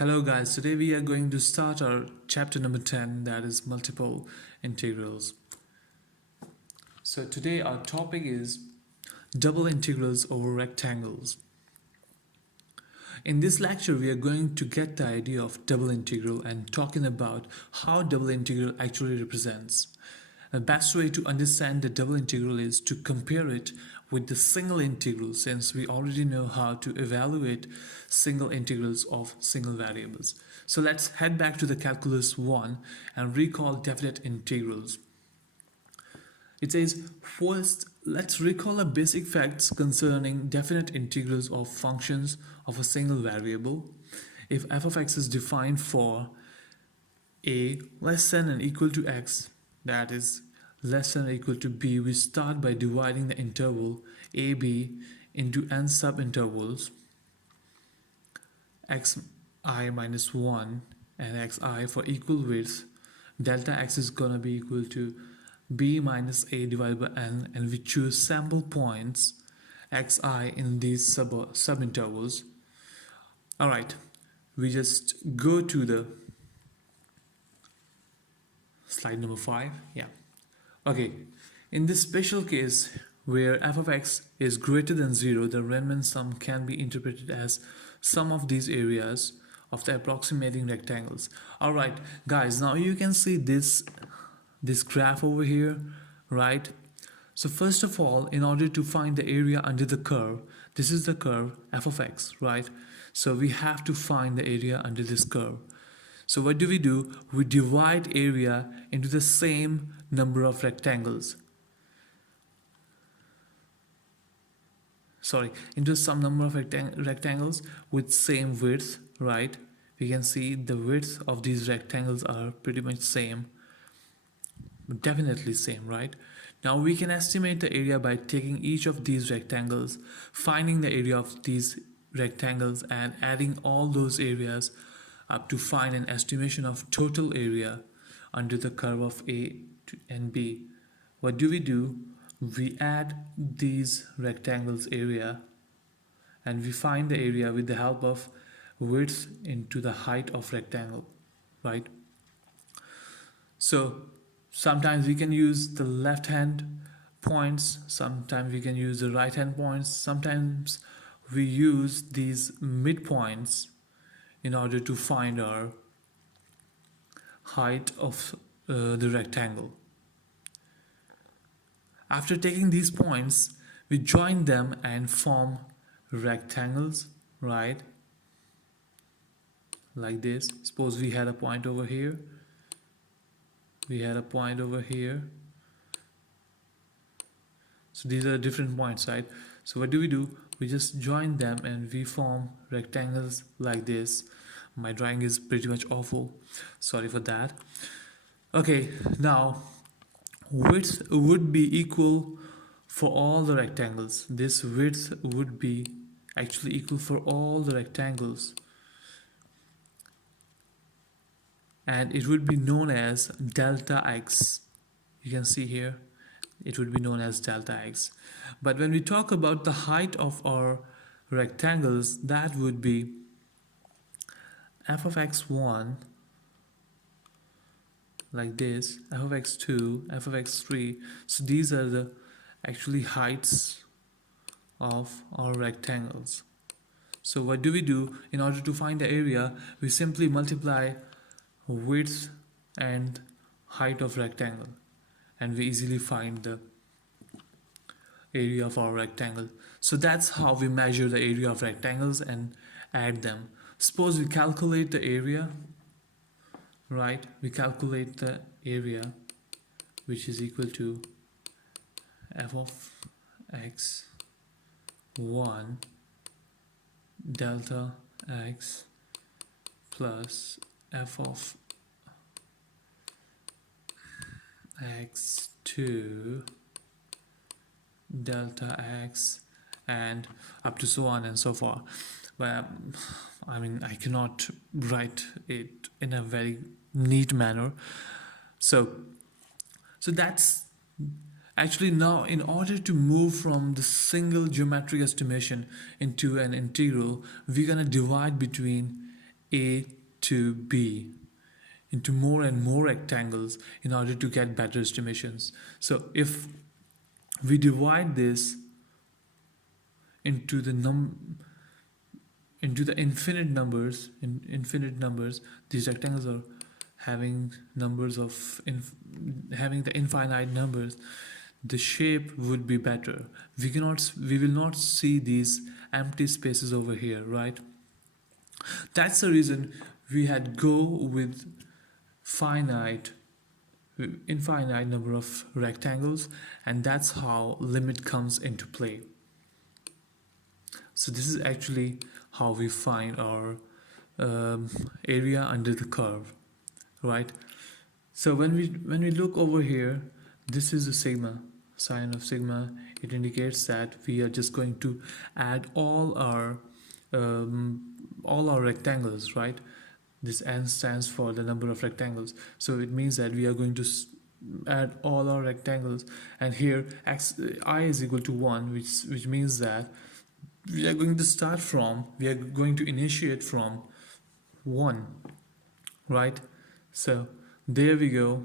Hello guys, today we are going to start our chapter number 10, that is multiple integrals. So today our topic is double integrals over rectangles. In this lecture we are going to get the idea of double integral and talking about how double integral actually represents. The best way to understand the double integral is to compare it with the single integral, since we already know how to evaluate single integrals of single variables. So let's head back to the calculus 1 and recall definite integrals. It says, first, let's recall the basic facts concerning definite integrals of functions of a single variable. If f of x is defined for a less than and equal to x, that is less than or equal to b, we start by dividing the interval ab into n subintervals xi minus 1 and xi for equal width. Delta x is gonna be equal to b minus a divided by n, and we choose sample points xi in these subintervals. Alright, we just go to the slide number 5. Okay, in this special case where f of x is greater than 0, the Riemann sum can be interpreted as sum of these areas of the approximating rectangles. Alright guys, now you can see this graph over here, right? So first of all, in order to find the area under the curve, this is the curve f of x, right? So we have to find the area under this curve. So what do? We divide area into the same number of rectangles. Into some number of rectangles with same width, right? We can see the width of these rectangles are pretty much same. Definitely same, right? Now we can estimate the area by taking each of these rectangles, finding the area of these rectangles and adding all those areas up to find an estimation of total area under the curve of A and B. What do? We add these rectangles area and we find the area with the help of width into the height of rectangle, right? So sometimes we can use the left hand points, sometimes we can use the right hand points, sometimes we use these midpoints in order to find our height of the rectangle. After taking these points, we join them and form rectangles, right? Like this. Suppose we had a point over here. We had a point over here. So these are different points, right? So what do? We just join them and we form rectangles like this. My drawing is pretty much awful, sorry for that. Okay, now width would be equal for all the rectangles. This width would be actually equal for all the rectangles, and it would be known as delta x. You can see here it would be known as delta x. But when we talk about the height of our rectangles, that would be f of x1 like this, f of x2, f of x3. So these are the actually heights of our rectangles. So what do? In order to find the area, we simply multiply width and height of rectangle and we easily find the area of our rectangle. So that's how we measure the area of rectangles and add them. Suppose we calculate the area, right? We calculate the area, which is equal to f of x1 delta x plus f of x2 delta x, and up to so on and so forth. Well, I mean, I cannot write it in a very neat manner. So that's actually, now in order to move from the single geometric estimation into an integral, we're gonna divide between A to B into more and more rectangles in order to get better estimations. So if we divide this into the infinite numbers, these rectangles are having numbers of having the infinite numbers, the shape would be better. We will not see these empty spaces over here, right? That's the reason we had go with finite infinite number of rectangles, and that's how limit comes into play. So this is actually how we find our area under the curve, right? So when we look over here, this is the sigma, sign of sigma. It indicates that we are just going to add all our rectangles, right? This n stands for the number of rectangles, so it means that we are going to add all our rectangles, and here I is equal to 1, which means that we are going to initiate from 1, right? So there we go,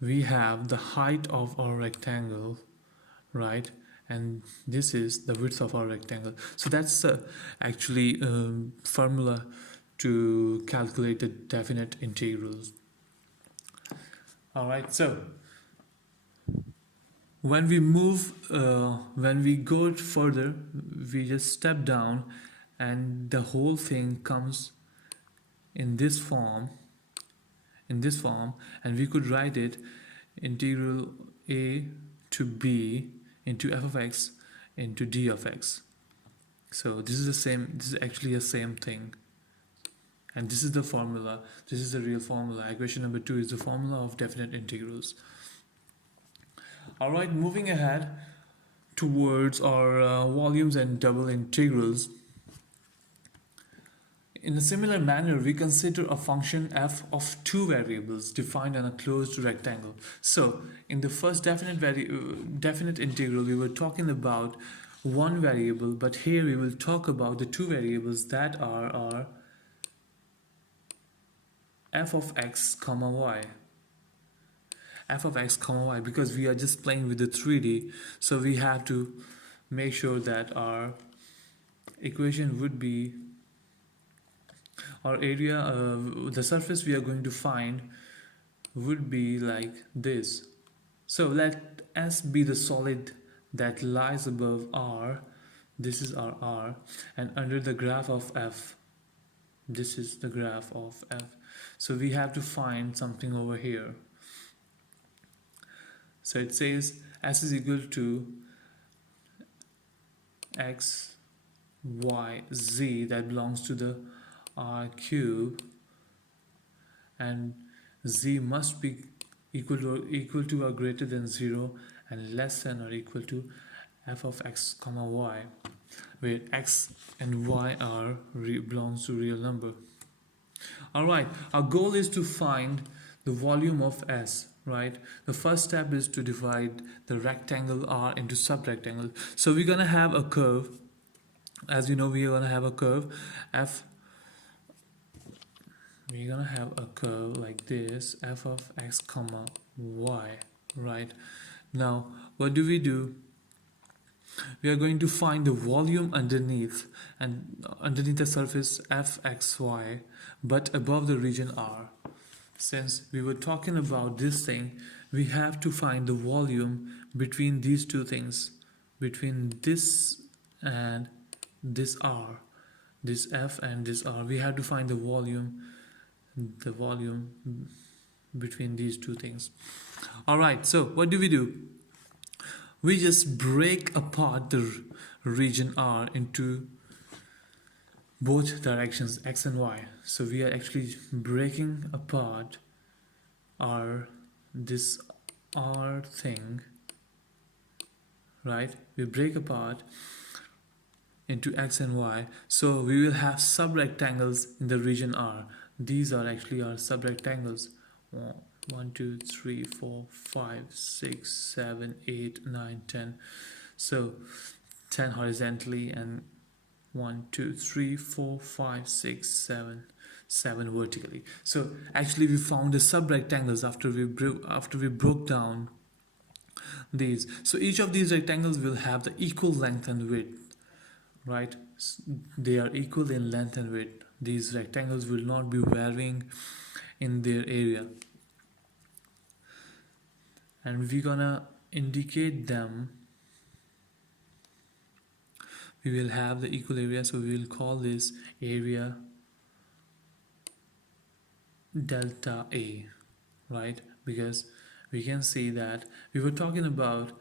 we have the height of our rectangle, right? And this is the width of our rectangle. So that's actually formula to calculate the definite integrals. All right, so when we go further, we just step down, and the whole thing comes in this form, and we could write it integral a to b into f of x into d of x. So this is actually the same thing, and this is the formula. This is the real formula. Equation number 2 is the formula of definite integrals. All right, moving ahead towards our volumes and double integrals. In a similar manner, we consider a function f of two variables defined on a closed rectangle. So in the first definite integral, we were talking about one variable, but here we will talk about the two variables that are our f of x comma y. F of x comma y, because we are just playing with the 3D, so we have to make sure that our equation would be our area, the surface we are going to find would be like this. So let S be the solid that lies above R. This is our R, and under the graph of F, this is the graph of F. So we have to find something over here. So it says S is equal to x, y, z, that belongs to the R cube, and z must be equal to or greater than 0 and less than or equal to f of x comma y, where x and y are belongs to real number. All right, our goal is to find the volume of S, right? The first step is to divide the rectangle R into subrectangle. So we're gonna have a curve. As you know, we're gonna have a curve f. We're gonna have a curve like this, f of x comma y, right? Now what do? We are going to find the volume underneath, and underneath the surface fxy, but above the region R. Since we were talking about this thing, we have to find the volume between these two things, between this and this R, this F and this R. We have to find the volume between these two things. All right, so what do? We just break apart the region R into both directions, x and y. So we are actually breaking apart this R thing, right? We break apart into x and y. So we will have subrectangles in the region R. These are actually our subrectangles. 1, 2, 3, 4, 5, 6, 7, 8, 9, 10. So 10 horizontally and 1, 2, 3, 4, 5, 6, 7. 7 vertically. So actually we found the subrectangles after we broke down these. So each of these rectangles will have the equal length and width, right? They are equal in length and width. These rectangles will not be varying in their area, and we're gonna indicate them. We will have the equal area, so we will call this area delta A, right? Because we can see that we were talking about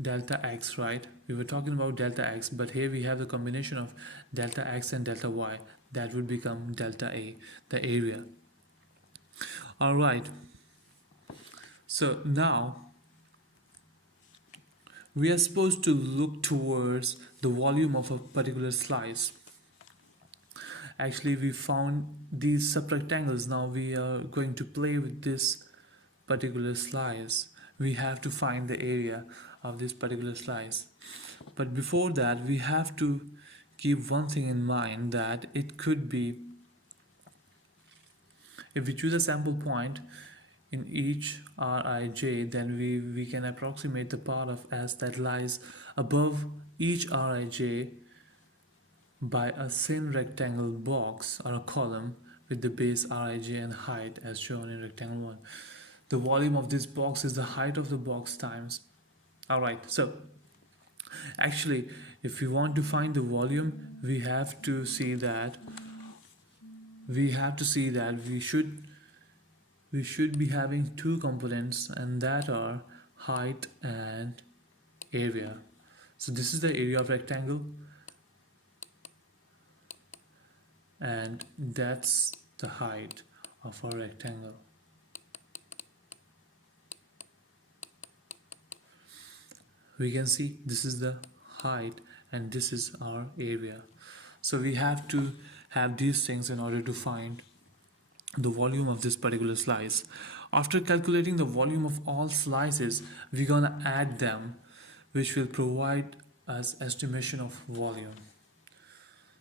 delta x, right? We were talking about delta x, but here we have the combination of delta x and delta y. That would become delta A, the area. All right, so now we are supposed to look towards the volume of a particular slice. Actually, we found these subrectangles. Now we are going to play with this particular slice. We have to find the area of this particular slice. But before that, we have to keep one thing in mind, that it could be, if we choose a sample point in each Rij, then we can approximate the part of S that lies above each Rij by a thin rectangle box or a column with the base Rij and height as shown in rectangle 1. The volume of this box is the height of the box times. Alright, so actually if we want to find the volume, we have to see that we should be having two components, and that are height and area. So this is the area of rectangle, and that's the height of our rectangle. We can see this is the height and this is our area. So we have to have these things in order to find the volume of this particular slice. After calculating the volume of all slices, we're gonna add them, which will provide us estimation of volume.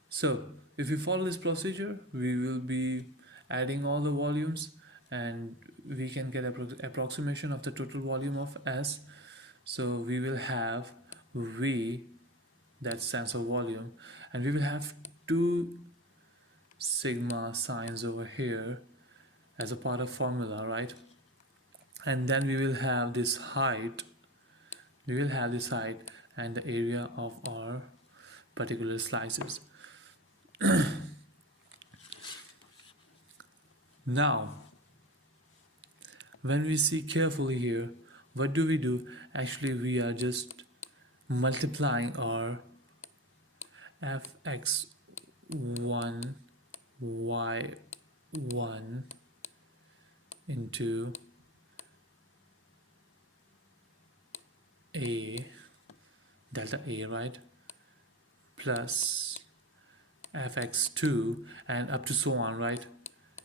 So if we follow this procedure, we will be adding all the volumes and we can get approximation of the total volume of S. So we will have V, that stands for volume, and we will have two sigma signs over here as a part of formula, right? And then we will have this height, and the area of our particular slices. Now when we see carefully here, what do? Actually we are just multiplying our fx1 y1 into a delta A, right, plus fx2 and up to so on, right?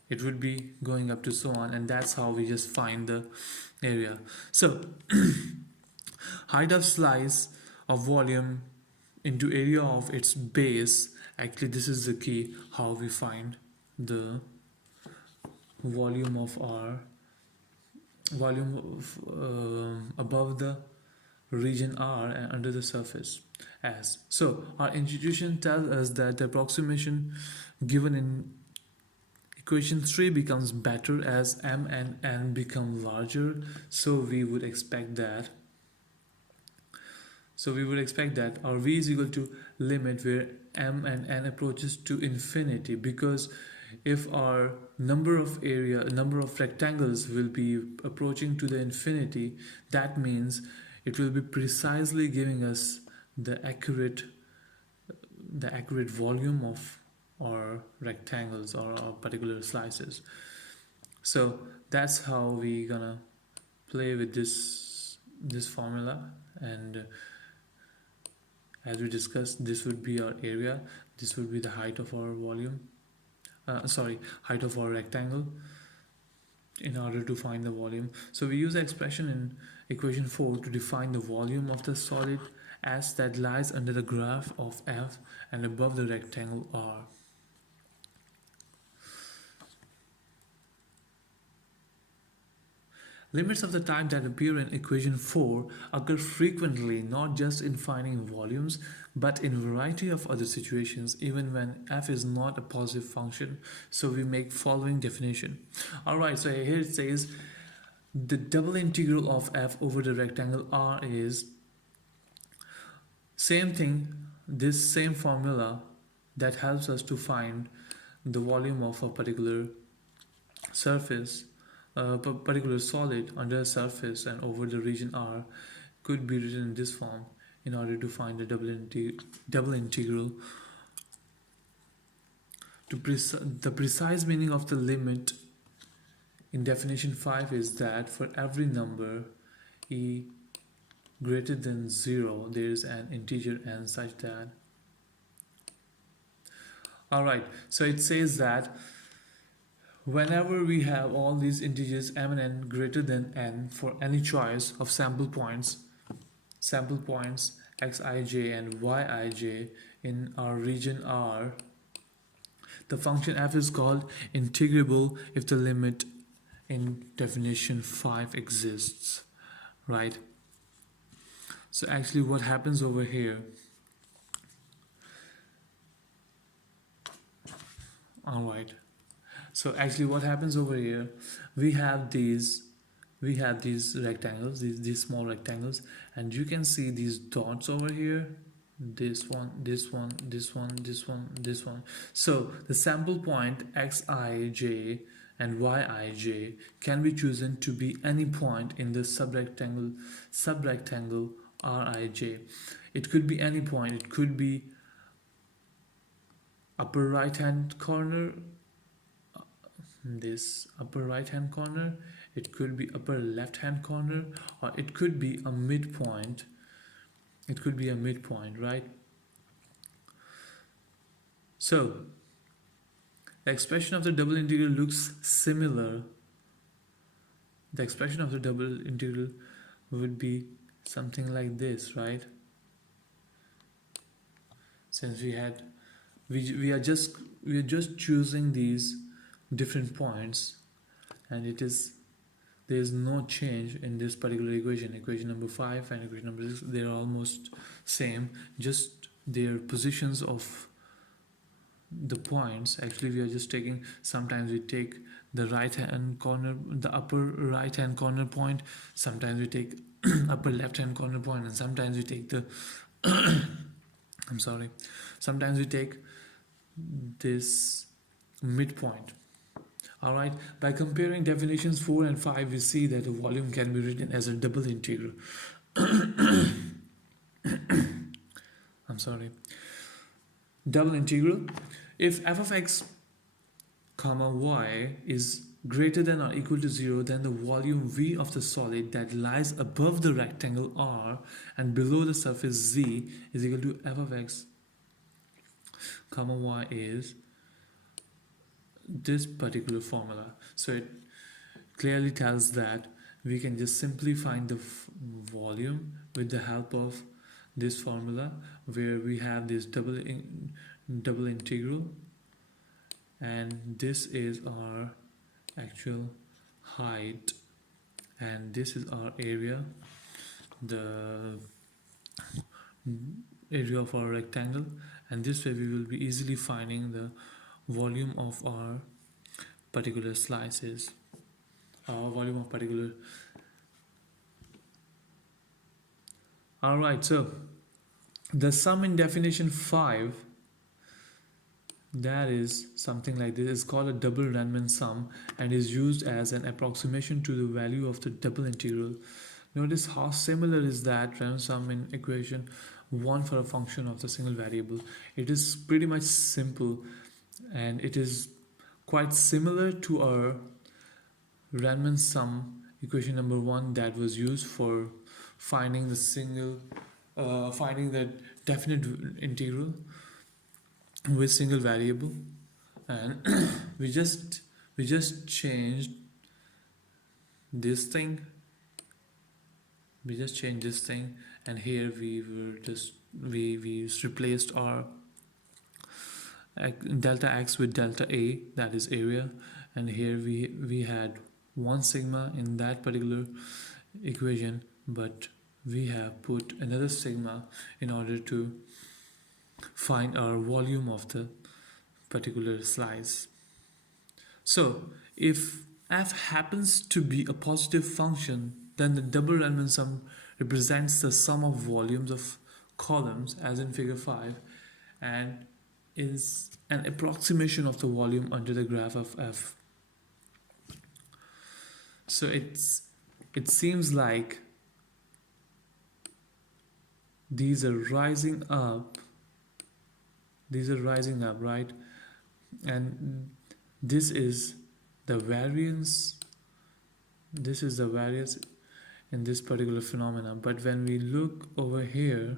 It would be going up to so on, and that's how we just find the area. So height of slice of volume into area of its base. Actually this is the key, how we find the volume of our above the region R and under the surface S. So our institution tells us that the approximation given in equation 3 becomes better as m and n become larger. So we would expect that our v is equal to limit where m and n approaches to infinity, because if our number of rectangles will be approaching to the infinity, that means it will be precisely giving us the accurate volume of our rectangles or our particular slices. So that's how we gonna play with this formula, and as we discussed, this would be our area, this would be the height of our height of our rectangle in order to find the volume. So we use the expression in equation 4 to define the volume of the solid S that lies under the graph of F and above the rectangle R. Limits of the type that appear in equation 4 occur frequently not just in finding volumes but in a variety of other situations even when f is not a positive function. So we make following definition. Alright, so here it says the double integral of f over the rectangle R is same thing, this same formula that helps us to find the volume of a particular surface, a particular solid under a surface and over the region R could be written in this form in order to find the double integral. The precise meaning of the limit in definition 5 is that for every number e greater than 0 there is an integer n such that. Alright, so it says that whenever we have all these integers m and n greater than n for any choice of sample points xij and yij in our region R, the function f is called integrable if the limit in definition 5 exists, right? So actually what happens over here, alright, so actually what happens over here, we have these rectangles, these small rectangles, and you can see these dots over here, this one, this one, this one, this one, this one. So the sample point xij and yij can be chosen to be any point in the subrectangle Rij. It could be any point. It could be upper right hand corner, this upper right hand corner, it could be upper left hand corner, or it could be a midpoint. It could be a midpoint, right? So the expression of the double integral looks similar. The expression of the double integral would be something like this, right? Since we are just choosing these different points, and there is no change in this particular equation number 5 and equation number 6. They are almost same, just their positions of the points. Actually we are just taking, sometimes we take the right hand corner, the upper right hand corner point, sometimes we take upper left hand corner point, and sometimes we take the I'm sorry, sometimes we take this midpoint. Alright, by comparing definitions 4 and 5, we see that the volume can be written as a double integral. I'm sorry. Double integral. If f of x comma y is greater than or equal to 0, then the volume V of the solid that lies above the rectangle R and below the surface Z is equal to f of x comma y is this particular formula. So it clearly tells that we can just simply find the volume with the help of this formula, where we have this double integral, and this is our actual height and this is our area, the area of our rectangle, and this way we will be easily finding the volume of our particular slices, our volume of particular. Alright, so the sum in definition 5, that is something like this, is called a double Riemann sum and is used as an approximation to the value of the double integral. Notice how similar is that Riemann sum in equation 1 for a function of the single variable. It is pretty much simple, and it is quite similar to our Riemann sum equation number 1 that was used for finding the finding the definite integral with single variable, and we just changed this thing. We just changed this thing, and here we replaced our delta x with delta a, that is area, and here we had 1 sigma in that particular equation, but we have put another sigma in order to find our volume of the particular slice. So if f happens to be a positive function, then the double Riemann sum represents the sum of volumes of columns as in figure 5 and is an approximation of the volume under the graph of f. So it seems like these are rising up, right? And this is the variance, in this particular phenomena. But when we look over here,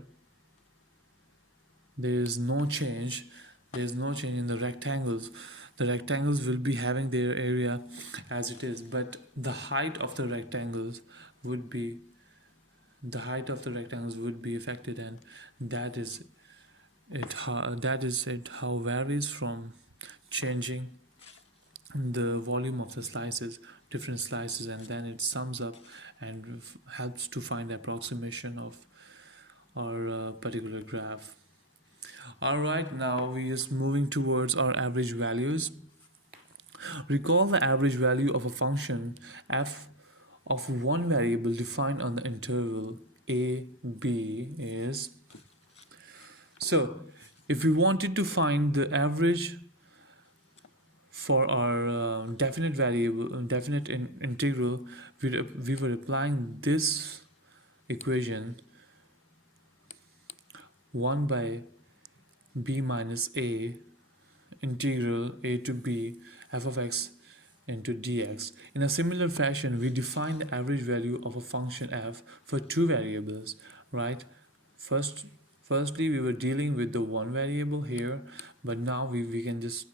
there is no change in the rectangles. The rectangles will be having their area as it is, but the height of the rectangles would be affected, and that is how varies from changing the volume of the different slices, and then it sums up and helps to find the approximation of our particular graph. Alright, now we are moving towards our average values. Recall the average value of a function f of one variable defined on the interval a, b is. So if we wanted to find the average for our definite integral, we were applying this equation 1 by b minus a integral a to b f of x into dx. In a similar fashion, we define the average value of a function f for two variables, right? Firstly, we were dealing with the one variable here, but now we can just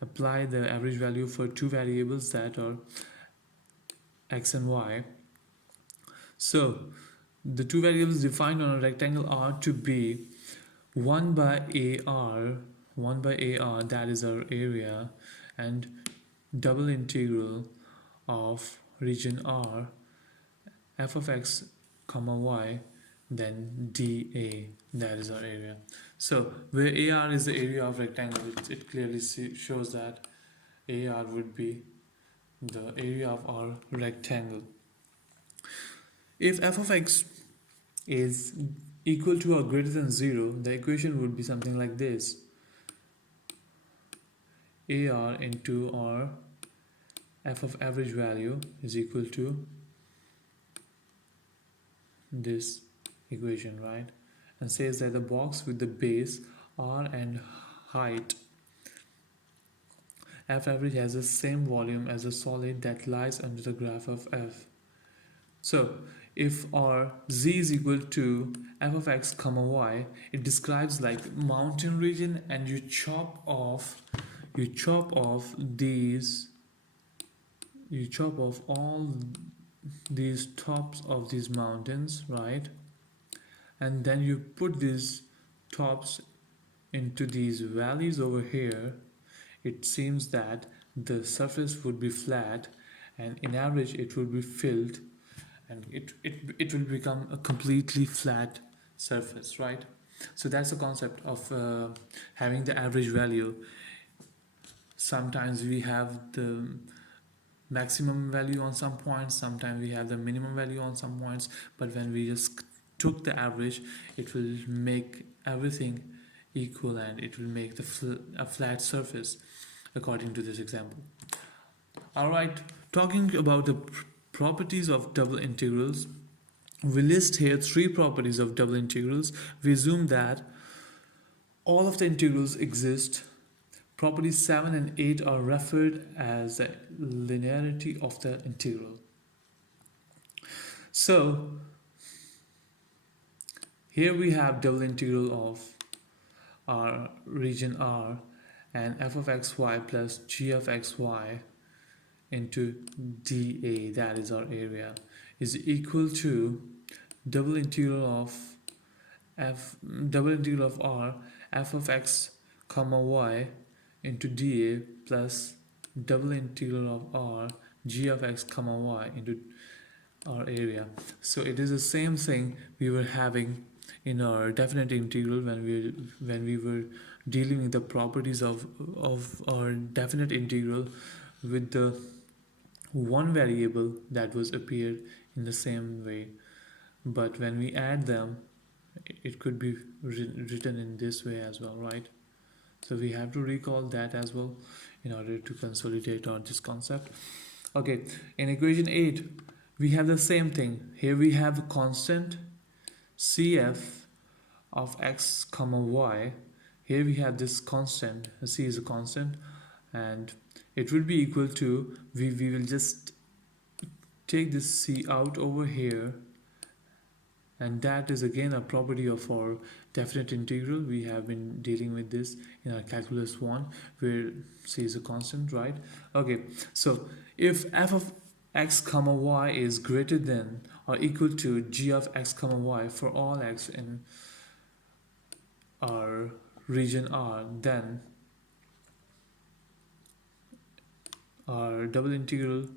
apply the average value for two variables that are x and y. So the two variables defined on a rectangle are to be 1 by AR, that is our area, and double integral of region R, f of x comma y, then dA, that is our area. So where AR is the area of rectangle, it clearly shows that AR would be the area of our rectangle. If f of x is equal to or greater than 0, the equation would be something like this. AR into R f of average value is equal to this equation, right? And says that the box with the base R and height f average has the same volume as the solid that lies under the graph of f. So if our z is equal to f of x comma y, it describes like mountain region, and you chop off all these tops of these mountains, right? And then you put these tops into these valleys over here. It seems that the surface would be flat, and in average it will be filled, and it will become a completely flat surface, right? So that's the concept of having the average value. Sometimes we have the maximum value on some points, sometimes we have the minimum value on some points, but when we just took the average, it will make everything equal, and it will make a flat surface according to this example. Alright, talking about the properties of double integrals, we list here 3 properties of double integrals. We assume that all of the integrals exist. Properties 7 and 8 are referred as the linearity of the integral. So here we have double integral of our region R and f of xy plus g of xy into dA, that is our area, is equal to double integral of R f of x comma y into dA plus double integral of R g of x comma y into our area. So it is the same thing we were having in our definite integral when we were dealing with the properties of our definite integral with the one variable that was appeared in the same way, but when we add them it could be written in this way as well, right? So we have to recall that as well in order to consolidate on this concept. Okay, in equation 8 we have the same thing. Here we have a constant cf of x comma y. Here we have this constant, c is a constant, and it will be equal to, we will just take this c out over here, and that is again a property of our definite integral. We have been dealing with this in our calculus 1 where c is a constant, right? Okay, so if f of x comma y is greater than or equal to g of x comma y for all x in our region R, then our double integral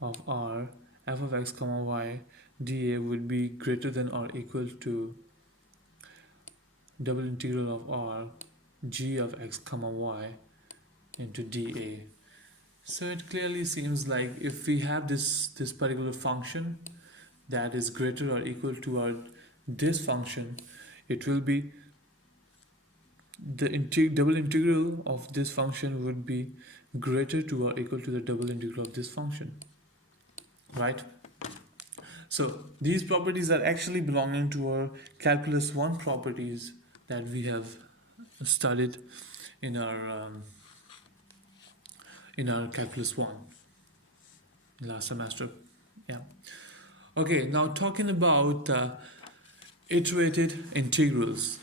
of R f of x comma y dA would be greater than or equal to double integral of R g of x comma y into dA. So it clearly seems like if we have this particular function that is greater or equal to our this function, it will be the double integral of this function would be greater to or equal to the double integral of this function, right? So these properties are actually belonging to our calculus 1 properties that we have studied in our calculus 1 last semester. Yeah. Okay, now talking about iterated integrals.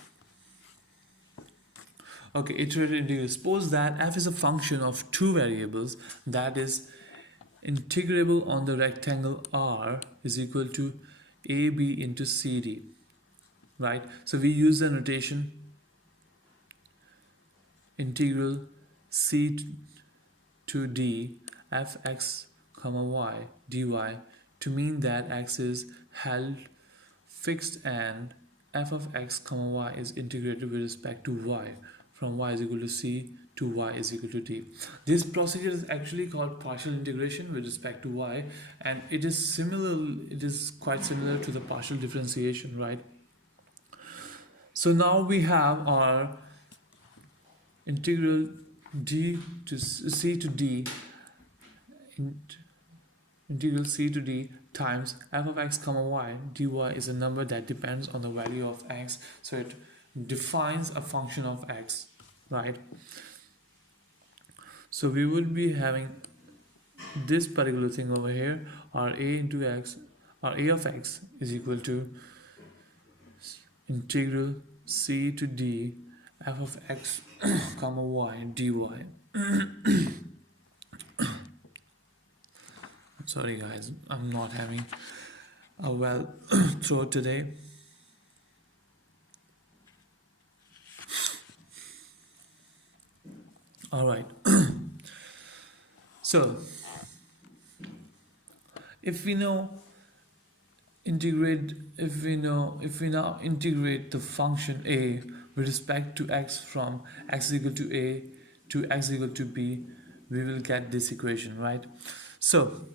Okay, iterated integrals. Suppose that f is a function of two variables that is integrable on the rectangle R is equal to AB into CD, right? So we use the notation integral C to D fx comma y dy to mean that x is held fixed and f of x comma y is integrated with respect to y from y is equal to c to y is equal to d. This procedure is actually called partial integration with respect to y, and it is quite similar to the partial differentiation, right? So now we have our integral d to c to d, integral c to d times f of x comma y dy is a number that depends on the value of x, so it defines a function of x, right? So we will be having this particular thing over here, our a into x, our a of x is equal to integral c to d f of x comma y dy. Sorry guys, I'm not having a well throat today. All right. So if we now integrate the function a with respect to x from x equal to a to x equal to b, we will get this equation, right? So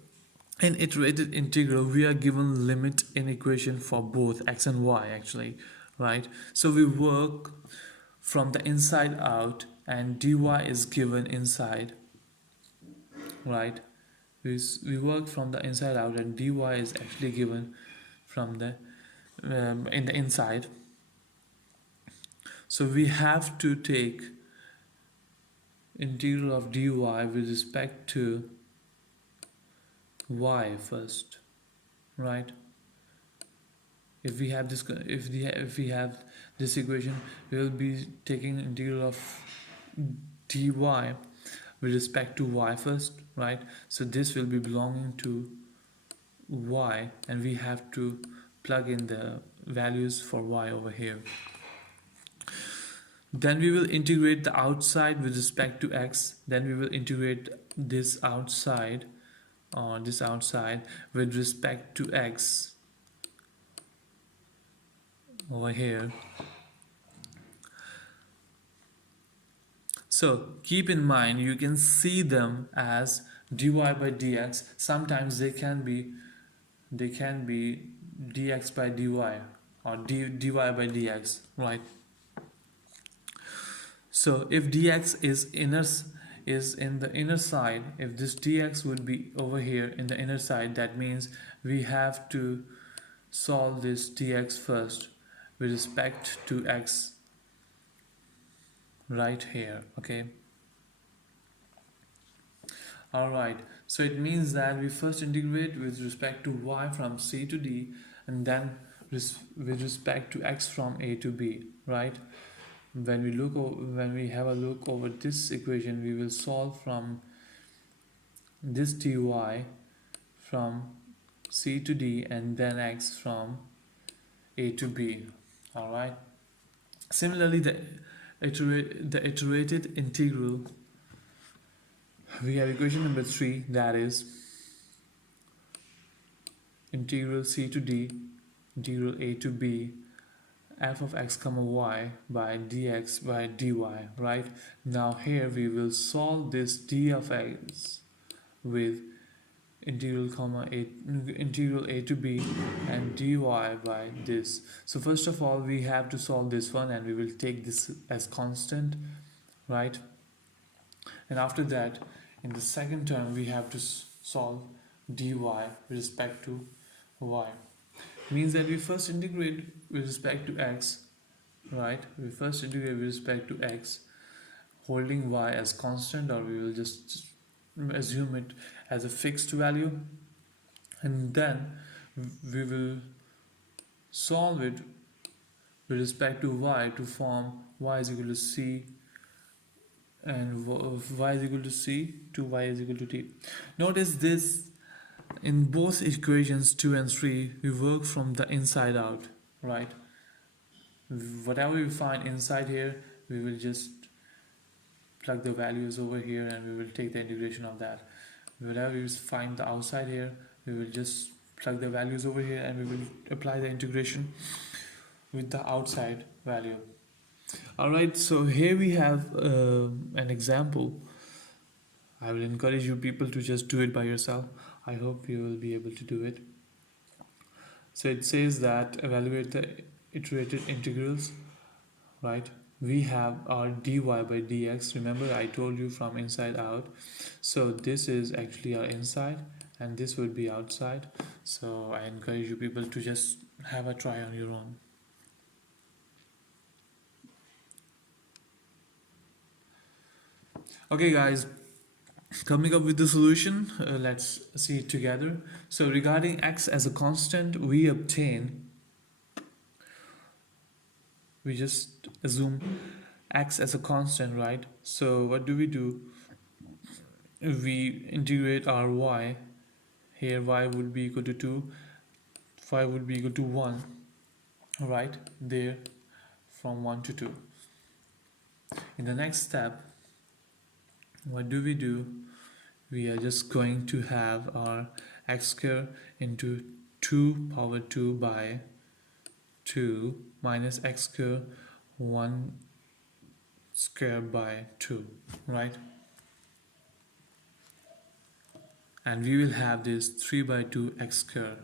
in iterated integral we are given limit in equation for both x and y actually, right? So we work from the inside out and dy is given inside, right? We work from the inside out and dy is actually given from the in the inside. So we have to take integral of dy with respect to y first, right? If we have this equation, we will be taking integral of dy with respect to y first, right? So this will be belonging to y, and we have to plug in the values for y over here. Then we will integrate the outside with respect to x. Then we will integrate this outside or this outside with respect to x over here. So keep in mind, you can see them as dy by dx. Sometimes they can be dx by dy or dy by dx, right? So if dx is in the inner side, if this dx would be over here in the inner side, that means we have to solve this dx first with respect to x right here. Okay, alright, so it means that we first integrate with respect to y from c to d, and then with respect to x from a to b, right? When we have a look over this equation, we will solve from this dy from c to d and then x from a to b. All right, similarly the iterated integral, we have equation number 3, that is integral c to d integral a to b f of x comma y by dx by dy, right? Now here we will solve this d of x with integral a to b and dy by this. So first of all, we have to solve this one, and we will take this as constant, right? And after that, in the second term, we have to solve dy with respect to y. Means that we first integrate with respect to x, right? We first integrate with respect to x, holding y as constant, or we will just assume it as a fixed value, and then we will solve it with respect to y to form y is equal to c and y is equal to c to y is equal to t. Notice this, in both equations 2 and 3, we work from the inside out, right? Whatever we find inside here, we will just plug the values over here and we will take the integration of that. Whatever we find the outside here, we will just plug the values over here and we will apply the integration with the outside value. Alright, so here we have an example. I will encourage you people to just do it by yourself. I hope you will be able to do it. So it says that evaluate the iterated integrals, right? We have our dy by dx. Remember, I told you from inside out. So this is actually our inside and this would be outside. So I encourage you people to just have a try on your own. Okay guys, coming up with the solution, let's see it together. So regarding x as a constant, we just assume x as a constant, right? So what do? We integrate our y. Here y would be equal to 2, y would be equal to 1, right? There, from 1 to 2. In the next step, what do? We are just going to have our x square into 2 power 2 by 2 minus x square 1 square by 2, right? And we will have this 3 by 2 x square.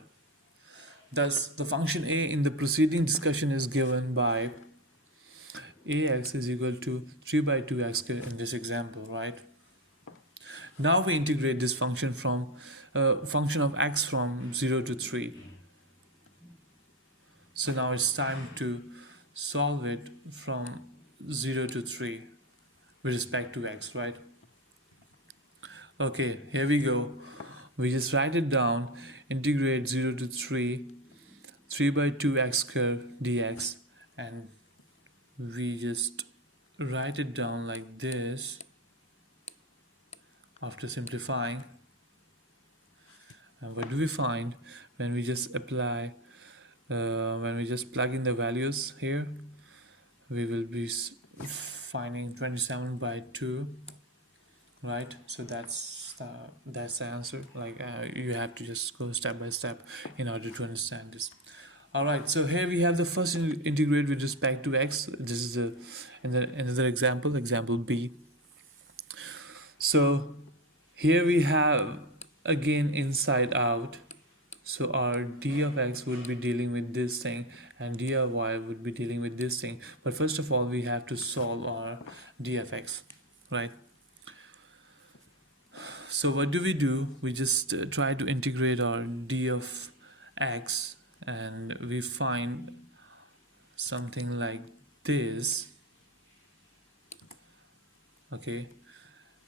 Thus the function a in the preceding discussion is given by ax is equal to 3 by 2 x square in this example, right? Now we integrate this function from function of x from 0 to 3. So now it's time to solve it from 0 to 3 with respect to x, right? Okay, here we go. We just write it down, integrate 0 to 3, 3 by 2 x squared dx, and we just write it down like this after simplifying. And what do we find when we just apply, when we just plug in the values here? We will be finding 27 by 2 right? So that's the answer. Like you have to just go step by step in order to understand this. All right, so here we have the first integrate with respect to x. This is the another example, example b. So here we have again inside out. So our d of x would be dealing with this thing, and d of y would be dealing with this thing. But first of all, we have to solve our d of x, right? So what do? We just try to integrate our d of x, and we find something like this, okay?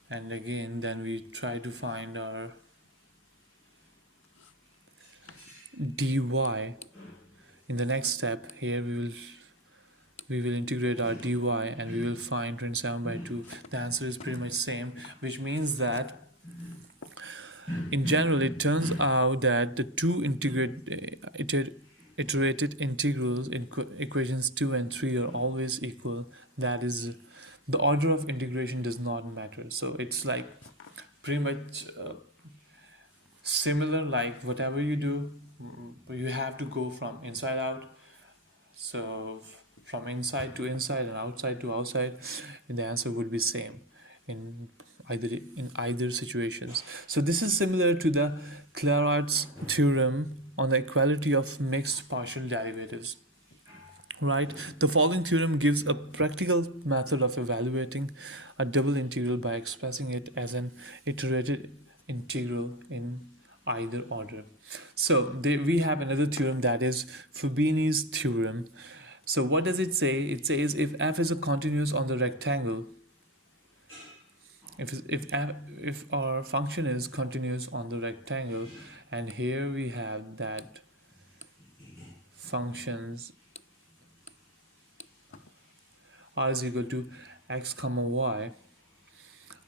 And again, then we try to find our dy. In the next step here, we will integrate our dy, and we will find 27 by 2. The answer is pretty much same, which means that in general it turns out that the two iterated integrals in equations 2 and 3 are always equal. That is, the order of integration does not matter. So it's like pretty much similar, like whatever you do, you have to go from inside out. So from inside to inside and outside to outside, and the answer would be same in either situations. So this is similar to the Clairaut's theorem on the equality of mixed partial derivatives. Right? The following theorem gives a practical method of evaluating a double integral by expressing it as an iterated integral in either order. So we have another theorem, that is Fubini's theorem. So what does it say? It says if f is a continuous on the rectangle, if our function is continuous on the rectangle, and here we have that functions r is equal to x comma y,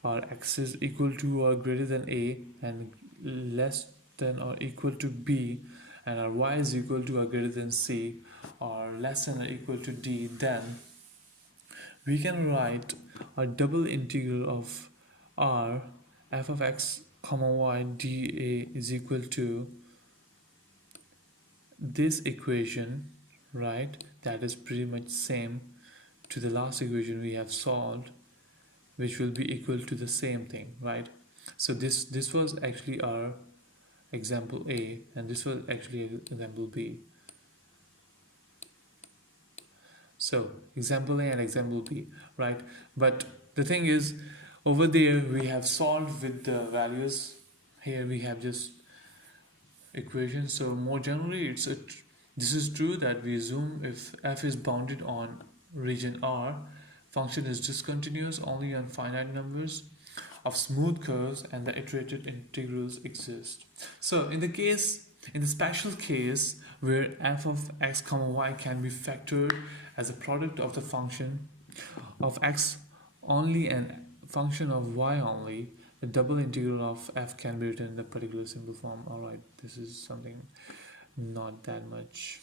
or x is equal to or greater than a and less than or equal to b, and our y is equal to or greater than c, or less than or equal to d, then we can write a double integral of r f of x comma y dA is equal to this equation, right? That is pretty much same to the last equation we have solved, which will be equal to the same thing, right? So this was actually our example A, and this was actually example B. So example A and example B, right? But the thing is, over there we have solved with the values. Here we have just equations. So more generally, this is true that we assume if f is bounded on region R, function is discontinuous only on finite numbers of smooth curves, and the iterated integrals exist. So in the special case where f of x comma y can be factored as a product of the function of x only and function of y only, the double integral of f can be written in the particular simple form. Alright, this is something not that much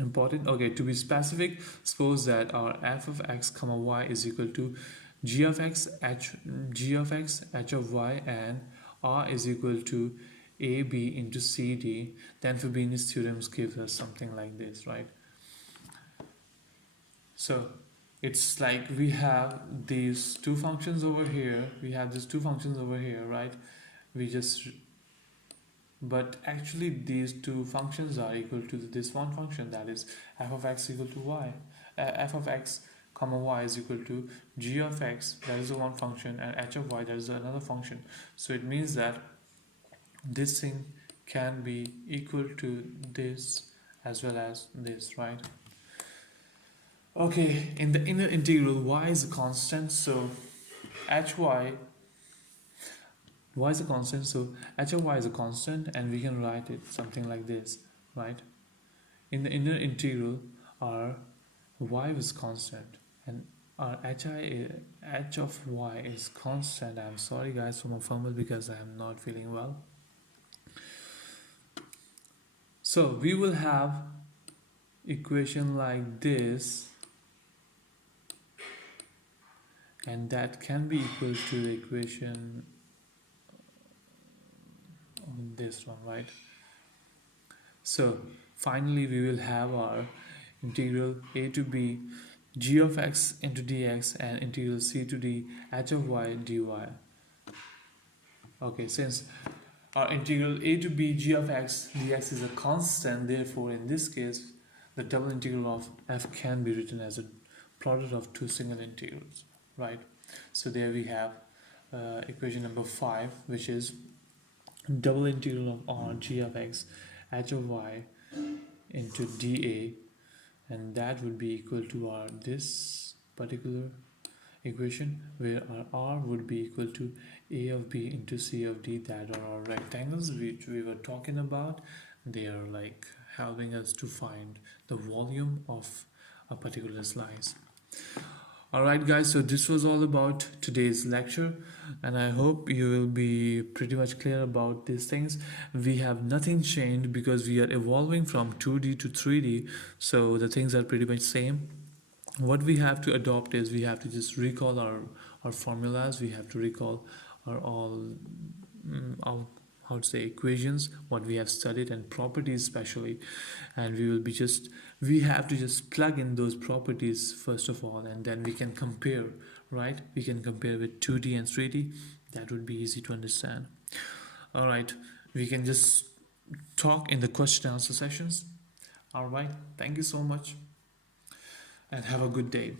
important. Okay, to be specific, suppose that our f of x comma y is equal to g of x h of y, and r is equal to ab into cd. Then Fubini's theorems gives us something like this, right? So it's like we have these two functions over here, right? We just, but actually these two functions are equal to this one function, that is f of x equal to y. F of x comma y is equal to g of x, that is the one function, and h of y, that is another function. So it means that this thing can be equal to this as well as this, right? Okay, in the inner integral, y is a constant, so y is a constant, so h of y is a constant, and we can write it something like this, right? In the inner integral, our y is constant, and our h of y is constant. I'm sorry guys for my fumble because I am not feeling well. So we will have equation like this, and that can be equal to the equation on this one, right? So finally we will have our integral a to b g of x into dx and integral c to d h of y dy. Okay, since our integral a to b g of x dx is a constant, therefore in this case the double integral of f can be written as a product of two single integrals, right? So there we have equation number 5, which is double integral of r g of x h of y into dA, and that would be equal to our this particular equation where our r would be equal to a of b into c of d. That are our rectangles which we were talking about. They are like helping us to find the volume of a particular slice. Alright guys, so this was all about today's lecture, and I hope you will be pretty much clear about these things. We have nothing changed because we are evolving from 2D to 3D, so the things are pretty much same. What we have to adopt is we have to just recall our formulas, we have to recall our all our how to say equations, what we have studied, and properties especially, and we have to just plug in those properties first of all, and then we can compare, right? We can compare with 2D and 3D. That would be easy to understand. All right, we can just talk in the question answer sessions. All right, thank you so much and have a good day.